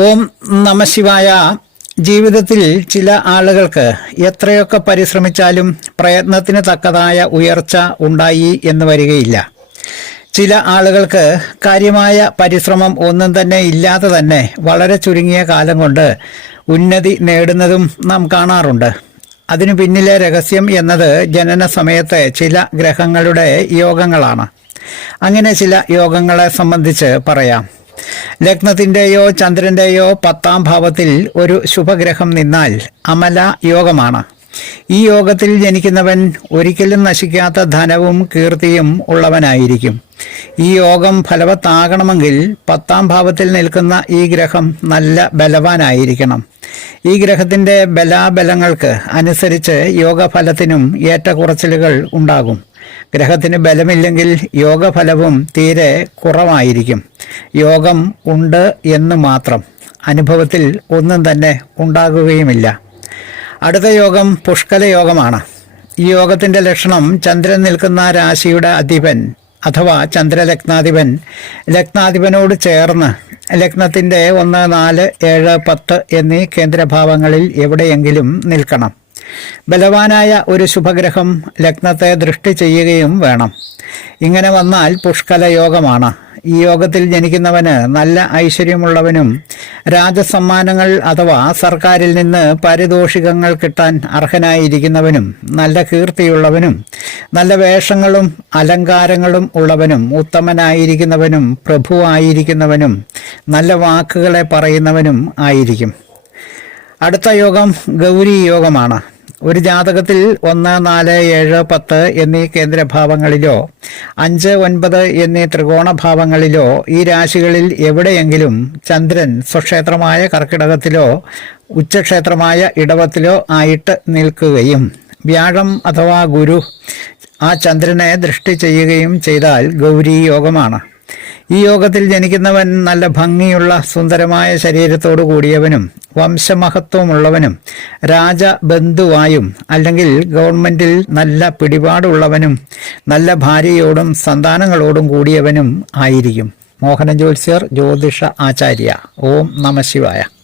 ഓം നമഃശിവായ. ജീവിതത്തിൽ ചില ആളുകൾക്ക് എത്രയൊക്കെ പരിശ്രമിച്ചാലും പ്രയത്നത്തിന് തക്കതായ ഉയർച്ച ഉണ്ടായി എന്ന് വരികയില്ല. ചില ആളുകൾക്ക് കാര്യമായ പരിശ്രമം ഒന്നും തന്നെ ഇല്ലാതെ തന്നെ വളരെ ചുരുങ്ങിയ കാലം കൊണ്ട് ഉന്നതി നേടുന്നതും നാം കാണാറുണ്ട്. അതിനു പിന്നിലെ രഹസ്യം എന്നത് ജനന സമയത്തെ ചില ഗ്രഹങ്ങളുടെ യോഗങ്ങളാണ്. അങ്ങനെ ചില യോഗങ്ങളെ സംബന്ധിച്ച് പറയാം. ലഗ്നത്തിൻ്റെയോ ചന്ദ്രൻ്റെയോ 10ാം ഭാവത്തിൽ ഒരു ശുഭഗ്രഹം നിന്നാൽ അമല യോഗമാണ്. ഈ യോഗത്തിൽ ജനിക്കുന്നവൻ ഒരിക്കലും നശിക്കാത്ത ധനവും കീർത്തിയും ഉള്ളവനായിരിക്കും. ഈ യോഗം ഫലവത്താകണമെങ്കിൽ 10ാം ഭാവത്തിൽ നിൽക്കുന്ന ഈ ഗ്രഹം നല്ല ബലവാനായിരിക്കണം. ഈ ഗ്രഹത്തിൻ്റെ ബലാബലങ്ങൾക്ക് അനുസരിച്ച് യോഗഫലത്തിനും ഏറ്റക്കുറച്ചിലുകൾ ഉണ്ടാകും. ഗ്രഹത്തിന് ബലമില്ലെങ്കിൽ യോഗഫലവും തീരെ കുറവായിരിക്കും. യോഗം ഉണ്ട് എന്ന് മാത്രം, അനുഭവത്തിൽ ഒന്നും തന്നെ ഉണ്ടാകുകയുമില്ല. അടുത്ത യോഗം പുഷ്കല യോഗമാണ്. ഈ യോഗത്തിൻ്റെ ലക്ഷണം ചന്ദ്രൻ നിൽക്കുന്ന രാശിയുടെ അധിപൻ അഥവാ ചന്ദ്രലഗ്നാധിപൻ ലഗ്നാധിപനോട് ചേർന്ന് ലഗ്നത്തിൻ്റെ 1, 4, 7, 10 എന്നീ കേന്ദ്രഭാവങ്ങളിൽ എവിടെയെങ്കിലും നിൽക്കണം. ബലവാനായ ഒരു ശുഭഗ്രഹം ലഗ്നത്തെ ദൃഷ്ടി ചെയ്യുകയും വേണം. ഇങ്ങനെ വന്നാൽ പുഷ്കല യോഗമാണ്. ഈ യോഗത്തിൽ ജനിക്കുന്നവന് നല്ല ഐശ്വര്യമുള്ളവനും രാജസമ്മാനങ്ങൾ അഥവാ സർക്കാരിൽ നിന്ന് പാരിതോഷികങ്ങൾ കിട്ടാൻ അർഹനായിരിക്കുന്നവനും നല്ല കീർത്തിയുള്ളവനും നല്ല വേഷങ്ങളും അലങ്കാരങ്ങളും ഉള്ളവനും ഉത്തമനായിരിക്കുന്നവനും പ്രഭുവായിരിക്കുന്നവനും നല്ല വാക്കുകളെ പറയുന്നവനും ആയിരിക്കും. അടുത്ത യോഗം ഗൗരി യോഗമാണ്. ഒരു ജാതകത്തിൽ 1, 4, 7, 10 എന്നീ കേന്ദ്രഭാവങ്ങളിലോ 5, 9 എന്നീ ത്രികോണഭാവങ്ങളിലോ ഈ രാശികളിൽ എവിടെയെങ്കിലും ചന്ദ്രൻ സ്വക്ഷേത്രമായ കർക്കിടകത്തിലോ ഉച്ചക്ഷേത്രമായ ഇടവത്തിലോ ആയിട്ട് നിൽക്കുകയും വ്യാഴം അഥവാ ഗുരു ആ ചന്ദ്രനെ ദൃഷ്ടി ചെയ്യുകയും ചെയ്താൽ ഗൗരി യോഗമാണ്. ഈ യോഗത്തിൽ ജനിക്കുന്നവൻ നല്ല ഭംഗിയുള്ള സുന്ദരമായ ശരീരത്തോടു കൂടിയവനും വംശമഹത്വമുള്ളവനും രാജബന്ധുവായും അല്ലെങ്കിൽ ഗവൺമെന്റിൽ നല്ല പിടിപാടുള്ളവനും നല്ല ഭാര്യയോടും സന്താനങ്ങളോടും കൂടിയവനും ആയിരിക്കും. മോഹന ജ്യോത്സ്യർ ജ്യോതിഷ ആചാര്യ. ഓം നമഃശിവായ.